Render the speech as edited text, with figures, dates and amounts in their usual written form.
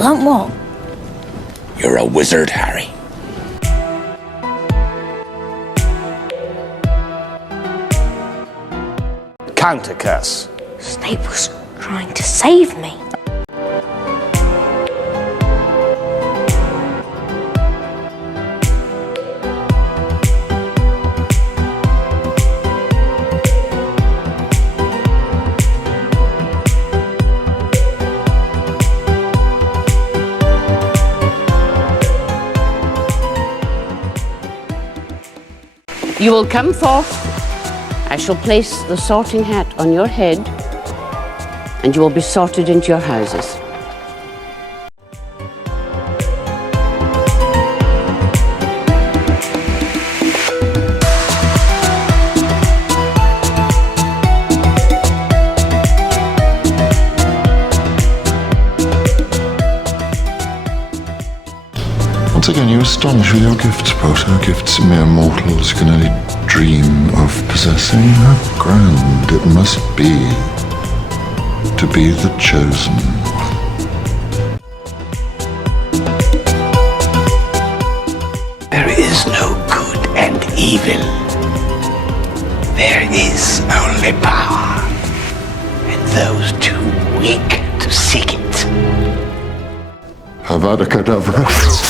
Like what? You're a wizard, Harry. Counter curse. Snape was trying to save me. You will come forth. I shall place the sorting hat on your head, and you will be sorted into your houses. Once again, you astonish with your gifts, Potter. Gifts mere mortals can only dream of possessing. How grand it must be to be the chosen one. There is no good and evil. There is only power, and those too weak to seek it. Avada Kedavra.